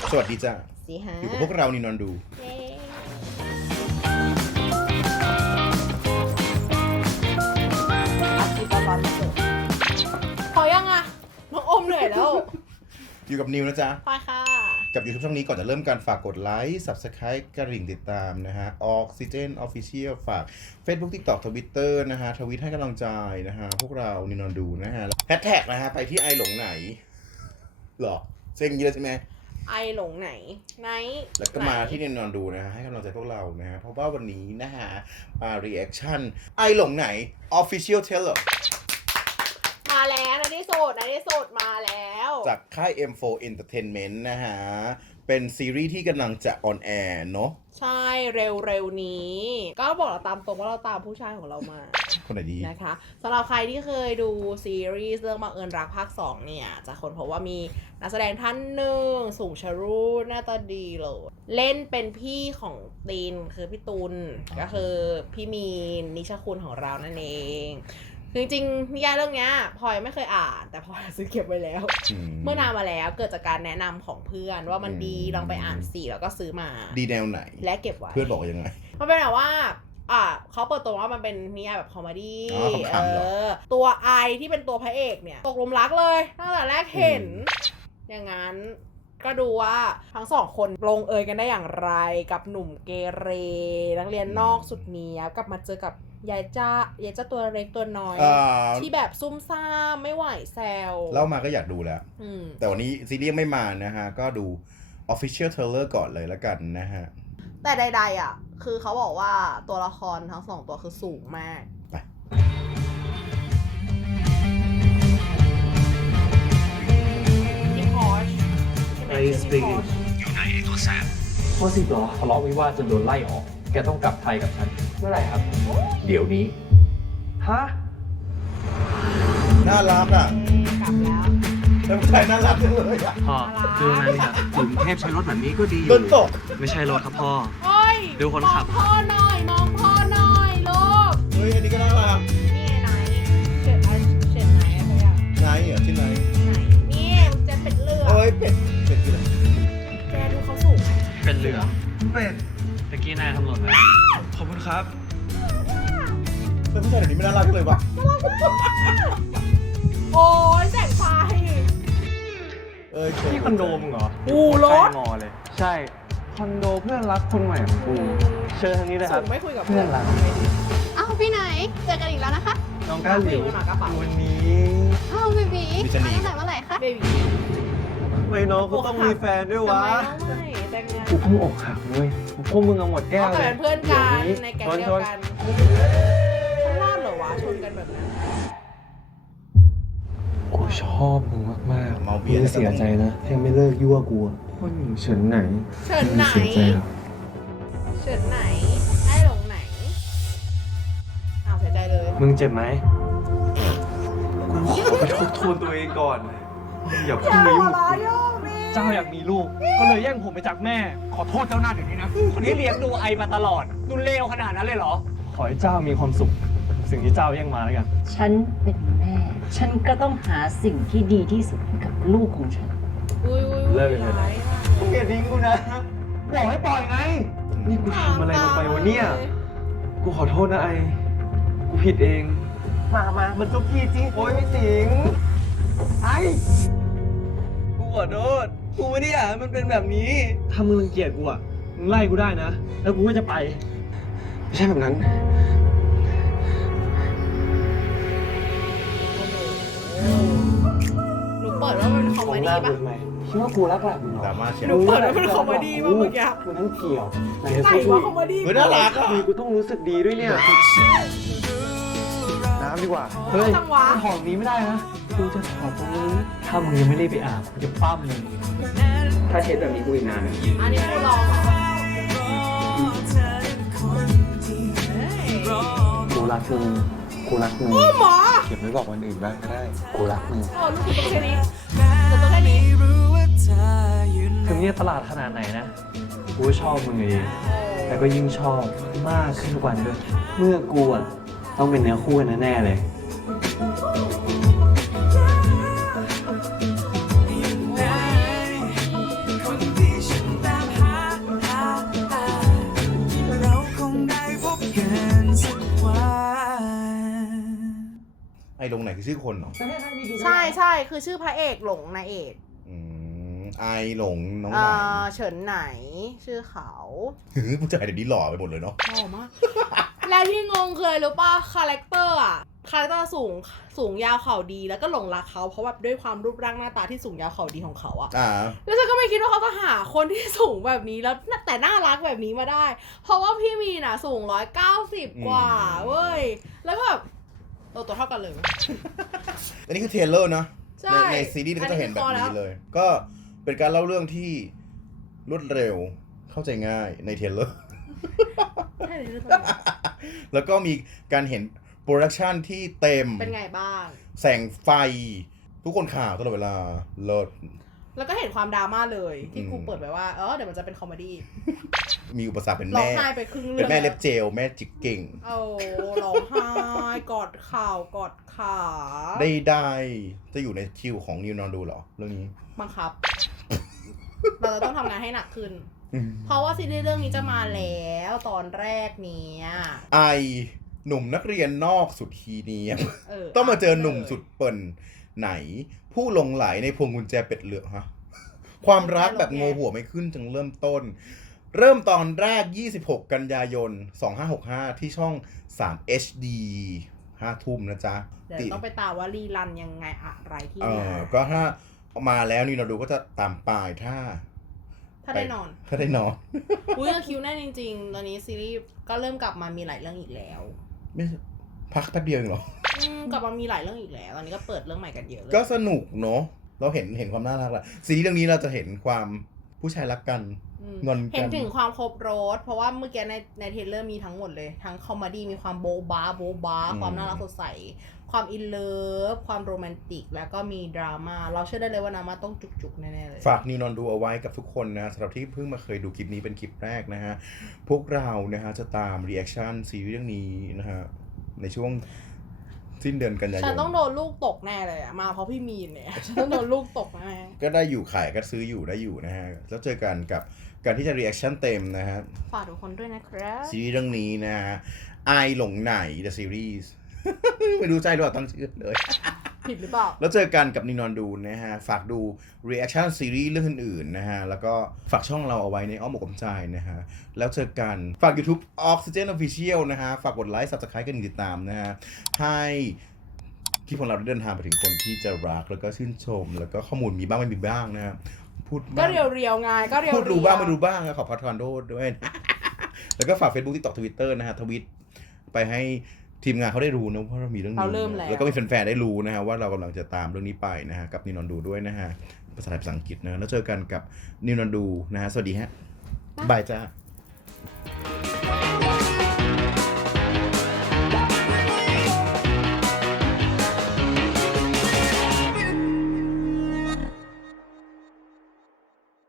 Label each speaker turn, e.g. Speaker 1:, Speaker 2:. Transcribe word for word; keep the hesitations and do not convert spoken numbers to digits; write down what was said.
Speaker 1: สวัสดีจ้า
Speaker 2: สิฮะ
Speaker 1: อยู่กับพวกเรานี่นอนดู
Speaker 2: พอยังอ่ะน้องอมเหนื่อยแล้ว
Speaker 1: อยู่กับนิวนะจ๊ะ
Speaker 2: ไปค่ะ
Speaker 1: กับ YouTube ช่องนี้ก่อนจะเริ่มการฝากกดไลค์ Subscribe กระดิ่งติดตามนะฮะ Oxygen Official ฝาก Facebook TikTok Twitter นะฮะทวิตให้กำลังใจนะฮะพวกเรานี่นอนดูนะฮะแฮชแท็กนะฮะไปที่ไอหลงไหนหรอเซ็งเยอะใช่ไหม
Speaker 2: ไอหลงไหนไหน
Speaker 1: แล้วก็มาที่นี่นอนดูนะฮะให้กำลังใจพวกเรานะฮะเพราะว่าวันนี้นะฮะมา reaction ไอหลงไหน Official Trailer
Speaker 2: มาแล้วนะที่โสดนะที่โสดมาแล้ว
Speaker 1: จากค่าย เอ็ม โฟร์ Entertainment นะฮะเป็นซีรีส์ที่กำลังจะออนแอร์เนาะ
Speaker 2: ใช่เร็วๆนี้ ก็บอกเราตามตรงว่าเราตามผู้ชายของเรามา
Speaker 1: คนไหนดี
Speaker 2: นะคะสำหรับใครที่เคยดูซีรีส์เรื่องบังเอิญรักภาคสองเนี่ยจะคนพบว่ามีนักแสดงท่านหนึ่งสูงชะรูหน้าตาดีเลยเล่นเป็นพี่ของตีนคือพี่ตุลก็คือพี่มีนนิชคุณของเรานั่นเองจริงๆนิยายเรื่องนี้พลอยไม่เคยอ่านแต่พลอยซื้อเก็บไว้แล้วเมื่อนานมาแล้วเกิดจากการแนะนำของเพื่อนว่ามันดีลองไปอ่านสิแล้วก็ซื้อมา
Speaker 1: ดีแนวไหน
Speaker 2: และเก็บไว้
Speaker 1: เพื่อนบอกว่ายังไง
Speaker 2: มันเป็นแบบว่าอ่ะเขาเปิดตัวว่ามันเป็นนิยายแบบคอมเมดี้
Speaker 1: อ๋อขำๆเหรอ
Speaker 2: ตัวไอที่เป็นตัวพระเอกเนี่ยตกหลุมรักเลยตั้งแต่แรกเห็นอย่างนั้นก็ดูว่าทั้งสองคนลงเอยกันได้อย่างไรกับหนุ่มเกเรนักเรียนนอกสุดเนี้ยกลับมาเจอกับยายจ้ายายจ้าตัวเล็กตัวน้อยที่แบบซุ่มซ่ามไม่ไหวแซว
Speaker 1: เล่ามาก็อยากดูแล้วแต่วันนี้ซีรีส์ไม่มานะฮะก็ดู Official Trailer ก่อนเลยแล้วกันนะฮะ
Speaker 2: แต่ใดๆอ่ะคือเขาบอกว่าตัวละครทั้งสองตัวคือสูงมาก
Speaker 1: ไป
Speaker 2: ที่พอช
Speaker 3: ไอสปีกอยู่ไหนไอตัวแสบพอสิบหรอทะเลาะวิวาทจนโดนไล่ออกแกต้องกลับไทยกับฉันเมื่อไหร่ครับเดี๋ยวนี้ฮะ
Speaker 1: น่ารักอ่ะ
Speaker 2: กลับแล้ว
Speaker 1: แต่ผู้ชายน่ารักจังเลยอ่ะ
Speaker 3: พ่อดูนะเนี่ยถึงเทพใช้รถแบบนี้ก็ดีอยู่
Speaker 1: โดนตก
Speaker 3: ไม่ใช่รถครับพ่อ
Speaker 2: ดู
Speaker 3: คนขับ
Speaker 2: มองพ่อหน่อยมองพ่อหน่อยลูก
Speaker 1: เฮ้ยอันนี้ก็น่ารัก
Speaker 2: นี่ไหนเฉิดอะไรเฉิดไหนอะไรอ่ะ
Speaker 1: ไหนเหรอที่ไหน
Speaker 2: ไหนนี่มันจะเป็นเรือ
Speaker 1: เฮ้ยเป็ดเป็ดที่ไหน
Speaker 2: แกดูเขาสูง
Speaker 3: เป็นเรือ
Speaker 1: เป็ด
Speaker 3: ตะกี้นายทำหล่นไหมขอบคุณครับ
Speaker 1: เป็นผู้ชายแบบนี้ไม่น่ารักเลยว่ะ
Speaker 2: โอ้ยแสงไฟ
Speaker 1: เอ้ย
Speaker 3: ที่คอนโดมึงเหรอ
Speaker 2: อูรถ
Speaker 3: งอเลยใช่คอนโดเพื่อนรักคนใหม่ของกูเชิญทางนี้เลยครับ
Speaker 2: ไม่คุยกับ
Speaker 3: เพื่อนรัก
Speaker 4: อ้าวพี่ไหนเจอกันอีกแล้วนะคะ
Speaker 3: น้องก้าวหลิววันนี้
Speaker 4: อ้าวเบบีมาตั้งแต่เมื่อไหร่คะ
Speaker 2: เบบี
Speaker 3: ไม่น้องก็ต้องมีแฟนด้วยวะ
Speaker 2: ไม่แต่งงาน
Speaker 3: กูเพิ่งอกหักเว้ยพวกมึงเอาหมดแก้ว
Speaker 2: เลยเป็นเพื่อนกันในแก๊งเดียวกันเขารอดเหรอวะชนกันแบบนั้น
Speaker 3: กูชอบมึงมากๆมึงเสียใจนะที่ไม่เลิกยั่วกูคนหญิงเฉินไหน
Speaker 2: เฉินไหนเฉินไหนไอ้หลงไหนอ้าวเสียใจเลย
Speaker 3: มึงเจ็บไหมกูขอไปทบทวนตัวเองก่อนอย่าเพิ่งมายุ่งเจ้าอยากมีลูกก็เลยแย่งผมไปจากแม่ขอโทษเจ้าหน้าเดี๋ยวนี้นะคนนี้เลี้ยงดูไอมาตลอดดูเลวขนาดนั้นเลยเหรอขอให้เจ้ามีความสุขสิ่งที่เจ้าแย่งมาแล้วกัน
Speaker 5: ฉันเป็นแม่ฉันก็ต้องหาสิ่งที่ดีที่สุดให้กับลูกของฉัน
Speaker 3: เลิกกันเลยมึงอย่าทิ้งกูนะบอกให้ปล่อยไงนี่กูทำอะไรลงไปวะเนี่ยกูขอโทษนะไอกูผิดเองมามามันทุกทีจริงโอ้ยไม่จริงไอกูขอโทษกูไม่ได้อยากให้มันเป็นแบบนี้ถ้ามึงรังเกียจกูอ่ะมึงไล่กูได้นะแล้วกูก็จะไปไม่ใช่แบบนั้น
Speaker 2: หนูเปิดว่ามันเป็นคอมเมดี้ป่ะ
Speaker 3: คิดว่ากูรักหลับหรอ
Speaker 2: หนูเปิดว่าเป็นคอมเมดี้ป่ะเมื่อกี้
Speaker 3: กูนั่งเกี่ยว
Speaker 2: ไหนว่าคอมเมดี้
Speaker 1: เฮ้ยน่ารักอ่ะ
Speaker 3: กูต้องรู้สึกดีด้วยเนี่ยน้ำดีกว่าเฮ้ยถอดนี้ไม่ได้นะกูจะถอดตรงนี้ถ้ามึงยังไม่รีบไปอาบกูจะปั้มมึงถ้าเช็ดแบบนี้กูอีกนาน
Speaker 2: อันนี้กูลองเหรอ
Speaker 3: กูรักมึงกูรักมึง
Speaker 2: โอ้หมอ
Speaker 3: เก็บไว้บอกวันอื่นบ้างก็ได้กูรักมึง
Speaker 2: โอ้ลูกกูตัวแค่นี้ตัวแค่นี้
Speaker 3: ถึงเนี่ยตลาดขนาดไหนนะกูชอบมึงเองแต่ก็ยิ่งชอบมากขึ้นทุกวันด้วยเมื่อกูอ่ะต้องเป็นเนื้อคู่กันแน่เลย
Speaker 1: หลงไหนคือชื่อคนเหรอ
Speaker 2: ใช่ใช่คือชื่อพระเอกหลงนายเอก
Speaker 1: อืมไอหลงน้องไหน
Speaker 2: อ่าเฉินไหนชื่อเขา
Speaker 1: หือผู้ชายเดี๋ยวนี้หล่อไปหมดเลยเนาะ
Speaker 2: หล่อมาก และที่งงคืออะไรรู้ป่ะคาแรคเตอร์อะคาแรคเตอร์สูงสูงยาวเข่าดีแล้วก็หลงรักเขาเพราะแบบด้วยความรูปร่างหน้าตาที่สูงยาวเข่าดีของเขาอะ
Speaker 1: อ่า
Speaker 2: แล้วฉันก็ไม่คิดว่าเขาจะหาคนที่สูงแบบนี้แล้วแต่น่ารักแบบนี้มาได้ เพราะว่าพี่มีน่ะสูงร้อยเก้าสิบกว่าเว้ยแล้วก็แบบเออตัวเท่ากันเลย
Speaker 1: อันนี้คือเทรลเลอร์นะ
Speaker 2: ใช่
Speaker 1: ในในซีรีส์ก็จะเห็นแบบ
Speaker 2: อันนี้
Speaker 1: นี้
Speaker 2: คือ
Speaker 1: เลย ก็เป็นการเล่าเรื่องที่รวดเร็วเข้าใจง่ายในเทรลเลอร์
Speaker 2: ใช่เลย
Speaker 1: แล้วก็มีการเห็นโปรดักชันที่เต็ม
Speaker 2: เป็นไงบ้าง
Speaker 1: แสงไฟ ทุกคนข่าวตลอดเวลาเลิศ
Speaker 2: แล้วก็เห็นความดราม่าเลยที่กู
Speaker 1: อืม
Speaker 2: เปิดไว้ว่าเออเดี๋ยวมันจะเป็นคอมเมดี้
Speaker 1: มีอุปสรรคเป็น
Speaker 2: ร้อง
Speaker 1: แม่
Speaker 2: ไห้ไปครึ่ง
Speaker 1: เป็
Speaker 2: เรื่อน ง
Speaker 1: แม่เล็
Speaker 2: แล้ว
Speaker 1: บเจล แม่จิกเก่ง
Speaker 2: โอ้ร้องไห้กอดข่าวกอดขา
Speaker 1: ได้ได้จะอยู่ในคิวของนิวนอนดูเหรอ เรื่องนี้
Speaker 2: บังคับ เราจะต้องทำงานให้หนักขึ้น เพราะว่าซีรีส์เรื่องนี้จะมาแล้วตอนแรกเนี้ย
Speaker 1: ไอหนุ่มนักเรียนนอกสุดฮีเนียม
Speaker 2: เออ
Speaker 1: ต้องมาเจอหนุ่มสุดเปิ่นไหน ผู้หลงไหลในพวงกุญแจเป็ดเหลืองฮะ ความรักแบบงูหัวไม่ขึ้นจึงเริ่มต้น เริ่มตอนแรก ยี่สิบหก กันยายน สองพันห้าร้อยหกสิบห้า ที่ช่อง สาม เอช ดี ห้าทุ่มนะจ๊ะ
Speaker 2: เดี๋ยวต้องไปตามว่ารีรันยังไงอะไรที่
Speaker 1: เอ
Speaker 2: ไหน
Speaker 1: อก็ถ้ามาแล้วนี่เราดูก็จะตามปลายถ้า
Speaker 2: ถ้าได้นอน
Speaker 1: ถ้าได้นอน
Speaker 2: อุ้ยคิวแน่นจริงๆ ตอนนี้ซีรีส์ก็เริ่มกลับมามีหลายเรื่องอีกแล้ว
Speaker 1: ไม่พักแป๊บเดียวเองเหรอ
Speaker 2: อืมกลับมามีหลายเรื่องอีกแล้ว ตอนนี้ก็เปิดเรื่องใหม่กันเยอะเลย
Speaker 1: ก็สนุกเนาะเราเห็นเห็นความน่ารักแหละซีรีส์เรื่องนี้เราจะเห็นความผู้ชายรักกัน
Speaker 2: อืม
Speaker 1: งอนกัน
Speaker 2: เห็นถึงความครบรสเพราะว่าเมื่อกี้ในในเทรลเลอร์มีทั้งหมดเลย ทั้งคอมเมดี้มีความโบ๊ะบ้าโบ๊ะบ้า
Speaker 1: อืม
Speaker 2: ความน่ารักสดใส ความอินเลิฟความโรแมนติก แล้วก็มีดราม่าเราเชื่อได้เลยว่าดราม่าต้องจุกๆ แน่ๆเลย
Speaker 1: ฝากนิวนอนดูเอาไว้กับทุกคนนะสำหรับที่เพิ่งมาเคยดูคลิปนี้เป็นคลิปแรกนะฮะ พวกเรานะฮะจะตามรีแอคชั่นซีรีส์เรื่องนี้นะฮะ ในช่วงสิ้นเดือนกันยายน
Speaker 2: ฉันต้องโดนลูกตกแน่เลยอะมาเพราะพี่มีนเนี่ยฉันต้องโดนลูกตกแน่
Speaker 1: ก็ได้อยู่ขายก็ซื้ออยู่ได้อยู่นะฮะ แล้วเจอกันกับการที่จะรีแอคชั่นเต็มนะฮะ
Speaker 2: ฝากทุกคนด้วยนะครับ
Speaker 1: ซีรีส์เรื่องนี้นะฮะไอหลงไหน The Series ไม่รู้ใจหรือเปล่าตั้งชื่อเลย
Speaker 2: ผิดหรือเปล่า
Speaker 1: แล้วเจอกันกับนินอนดูนะฮะ ฝากดู reaction ซีรีส์เรื่องอื่นๆนะฮะ แล้วก็ฝากช่องเราเอาไว้ในอ้อมอกอ้อมใจนะฮะ แล้วเจอกัน ฝาก YouTube Oxygen Official นะฮะ ฝากกดไลค์ Subscribe กันติดตามนะฮะ ให้ที่พวกเราได้เดินทางไปถึงคนที่จะรักแล้วก็ชื่นชม แล้วก็ข้อมูลมีบ้างไม่มีบ้างนะฮะ พูด
Speaker 2: ก็
Speaker 1: บ้าง
Speaker 2: เรียวๆไงก็เรียวๆ
Speaker 1: พูดรู้บ้างไม่รู้บ้างนะขอพอทอนโทษด้วยนะ แล้วก็ฝาก Facebook TikTok Twitter นะฮะ ทวิตไปให้ทีมงานเขาได้รู้นะว่าเรามีเรื่องนี้
Speaker 2: เราเริ่มแล้ว
Speaker 1: แล้วก็มีแฟนๆได้รู้นะฮะว่าเรากำลังจะตามเรื่องนี้ไปนะฮะกับนินอนดูด้วยนะฮะภาษาไทยภาษาอังกฤษนะแล้วเจอกันกับนินอนดูนะฮะสวัสดีฮะบายจ้า